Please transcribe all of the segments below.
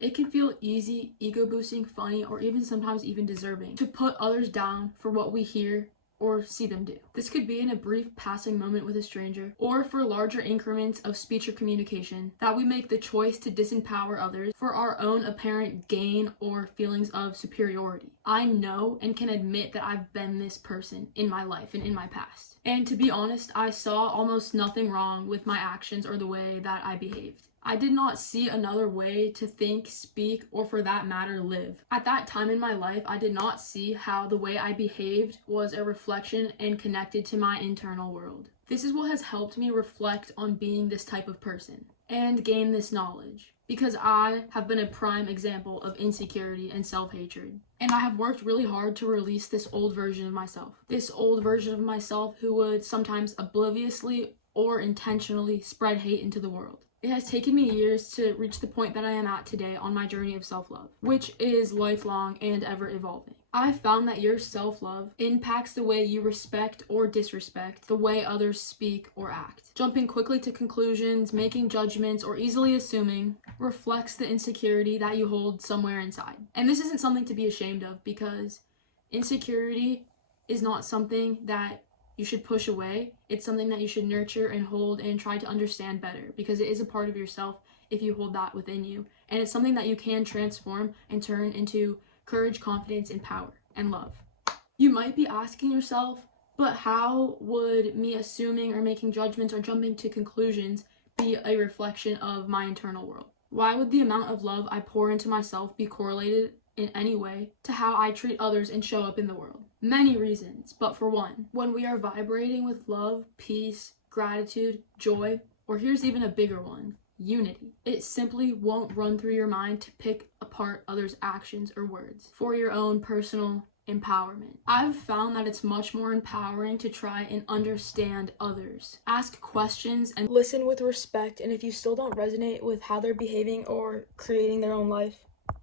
It can feel easy, ego boosting, funny, or even sometimes even deserving to put others down for what we hear or see them do. This could be in a brief passing moment with a stranger, or for larger increments of speech or communication, that we make the choice to disempower others for our own apparent gain or feelings of superiority. I know and can admit that I've been this person in my life and in my past. And to be honest, I saw almost nothing wrong with my actions or the way that I behaved. I did not see another way to think, speak, or for that matter, live. At that time in my life, I did not see how the way I behaved was a reflection and connected to my internal world. This is what has helped me reflect on being this type of person and gain this knowledge, because I have been a prime example of insecurity and self-hatred. And I have worked really hard to release this old version of myself. This old version of myself who would sometimes obliviously or intentionally spread hate into the world. It has taken me years to reach the point that I am at today on my journey of self-love, which is lifelong and ever evolving. I've found that your self-love impacts the way you respect or disrespect the way others speak or act. Jumping quickly to conclusions, making judgments, or easily assuming reflects the insecurity that you hold somewhere inside. And this isn't something to be ashamed of, because insecurity is not something that you should push away. It's something that you should nurture and hold and try to understand better, because it is a part of yourself if you hold that within you. And it's something that you can transform and turn into courage, confidence, and power and love. You might be asking yourself, but how would me assuming or making judgments or jumping to conclusions be a reflection of my internal world? Why would the amount of love I pour into myself be correlated in any way to how I treat others and show up in the world? Many reasons, but for one, when we are vibrating with love, peace, gratitude, joy, or here's even a bigger one, unity, it simply won't run through your mind to pick apart others' actions or words for your own personal empowerment. I've found that it's much more empowering to try and understand others, ask questions, and listen with respect. And if you still don't resonate with how they're behaving or creating their own life,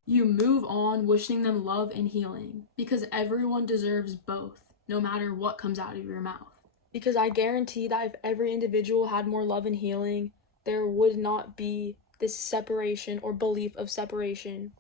you move on wishing them love and healing, because everyone deserves both, no matter what comes out of your mouth. Because I guarantee that if every individual had more love and healing, there would not be this separation or belief of separation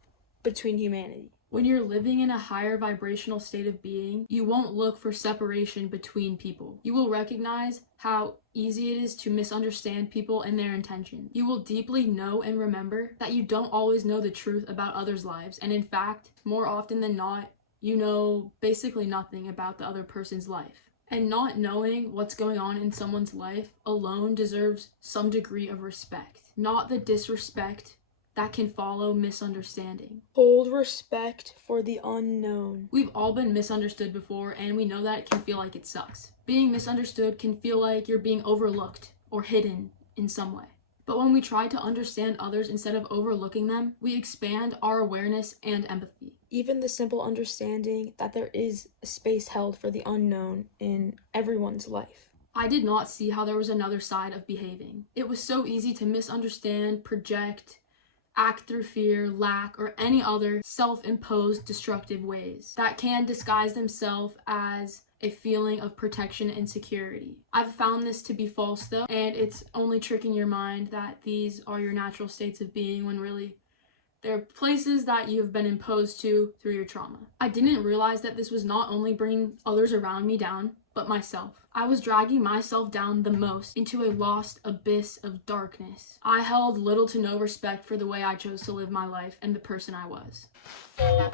between humanity. When you're living in a higher vibrational state of being, you won't look for separation between people. You will recognize how easy it is to misunderstand people and their intentions. You will deeply know and remember that you don't always know the truth about others' lives. And in fact, more often than not, you know basically nothing about the other person's life. And not knowing what's going on in someone's life alone deserves some degree of respect, not the disrespect that can follow misunderstanding. Hold respect for the unknown. We've all been misunderstood before, and we know that it can feel like it sucks. Being misunderstood can feel like you're being overlooked or hidden in some way. But when we try to understand others instead of overlooking them, we expand our awareness and empathy. Even the simple understanding that there is a space held for the unknown in everyone's life. I did not see how there was another side of behaving. It was so easy to misunderstand, project, act through fear, lack, or any other self-imposed destructive ways that can disguise themselves as a feeling of protection and security. I've found this to be false though, and it's only tricking your mind that these are your natural states of being, when really they're places that you've been imposed to through your trauma. I didn't realize that this was not only bringing others around me down, but myself. I was dragging myself down the most into a lost abyss of darkness. I held little to no respect for the way I chose to live my life and the person I was. I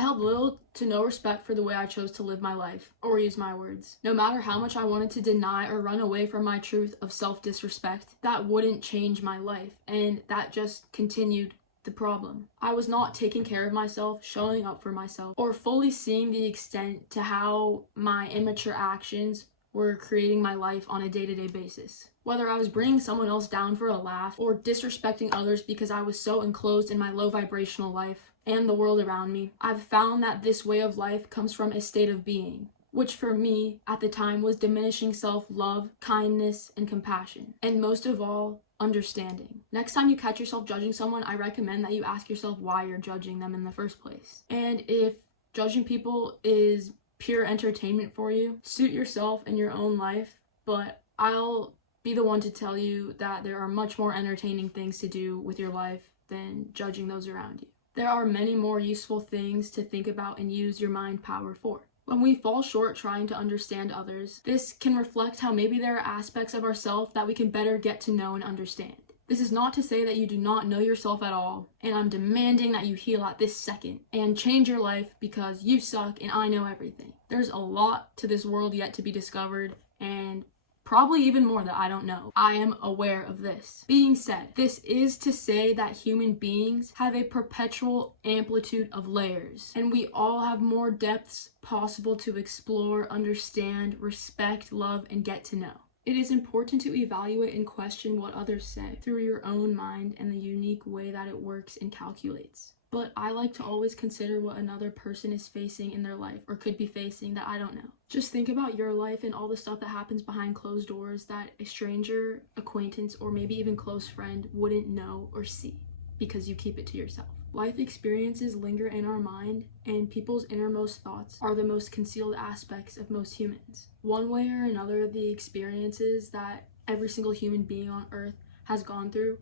held little to no respect for the way I chose to live my life, or use my words. No matter how much I wanted to deny or run away from my truth of self-disrespect, that wouldn't change my life, and that just continued the problem. I was not taking care of myself, showing up for myself, or fully seeing the extent to how my immature actions were creating my life on a day-to-day basis. Whether I was bringing someone else down for a laugh or disrespecting others because I was so enclosed in my low vibrational life and the world around me, I've found that this way of life comes from a state of being, which for me at the time was diminishing self-love, kindness, and compassion, and most of all, understanding. Next time you catch yourself judging someone, I recommend that you ask yourself why you're judging them in the first place. And if judging people is pure entertainment for you, suit yourself in your own life, but I'll be the one to tell you that there are much more entertaining things to do with your life than judging those around you. There are many more useful things to think about and use your mind power for. When we fall short trying to understand others, this can reflect how maybe there are aspects of ourselves that we can better get to know and understand. This is not to say that you do not know yourself at all, and I'm demanding that you heal at this second and change your life because you suck and I know everything. There's a lot to this world yet to be discovered, and probably even more that I don't know. I am aware of this. Being said, this is to say that human beings have a perpetual amplitude of layers, and we all have more depths possible to explore, understand, respect, love, and get to know. It is important to evaluate and question what others say through your own mind and the unique way that it works and calculates. But I like to always consider what another person is facing in their life or could be facing that I don't know. Just think about your life and all the stuff that happens behind closed doors that a stranger, acquaintance, or maybe even close friend wouldn't know or see because you keep it to yourself. Life experiences linger in our mind, and people's innermost thoughts are the most concealed aspects of most humans. One way or another, the experiences that every single human being on earth has gone through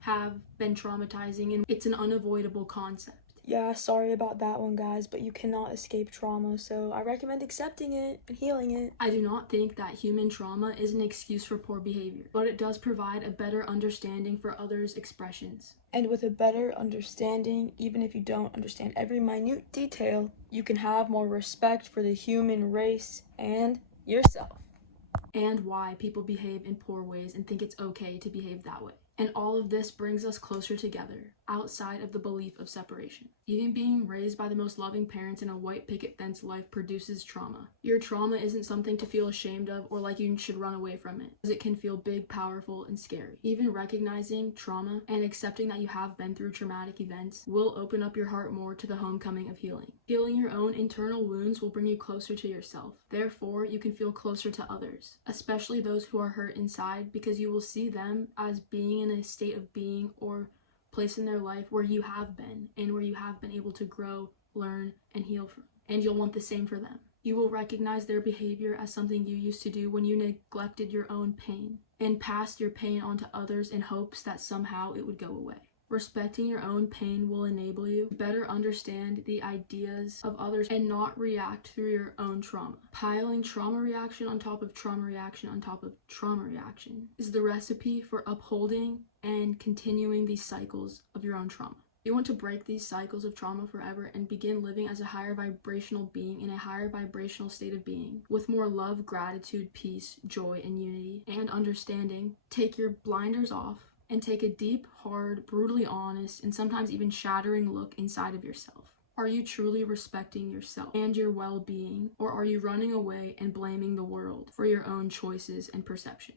have been traumatizing, and it's an unavoidable concept. Yeah, sorry about that one, guys, but you cannot escape trauma, so I recommend accepting it and healing it. I do not think that human trauma is an excuse for poor behavior, but it does provide a better understanding for others' expressions. And with a better understanding, even if you don't understand every minute detail, you can have more respect for the human race and yourself. And why people behave in poor ways and think it's okay to behave that way. And all of this brings us closer together, outside of the belief of separation. Even being raised by the most loving parents in a white picket fence life produces trauma. Your trauma isn't something to feel ashamed of or like you should run away from it, because it can feel big, powerful, and scary. Even recognizing trauma and accepting that you have been through traumatic events will open up your heart more to the homecoming of healing. Healing your own internal wounds will bring you closer to yourself. Therefore, you can feel closer to others, especially those who are hurt inside, because you will see them as being in a state of being or place in their life where you have been and where you have been able to grow, learn, and heal from. And you'll want the same for them. You will recognize their behavior as something you used to do when you neglected your own pain and passed your pain on to others in hopes that somehow it would go away. Respecting your own pain will enable you to better understand the ideas of others and not react through your own trauma. Piling trauma reaction on top of trauma reaction on top of trauma reaction is the recipe for upholding and continuing these cycles of your own trauma. You want to break these cycles of trauma forever and begin living as a higher vibrational being in a higher vibrational state of being with more love, gratitude, peace, joy, and unity and understanding. Take your blinders off and take a deep, hard, brutally honest, and sometimes even shattering look inside of yourself. Are you truly respecting yourself and your well-being, or are you running away and blaming the world for your own choices and perceptions?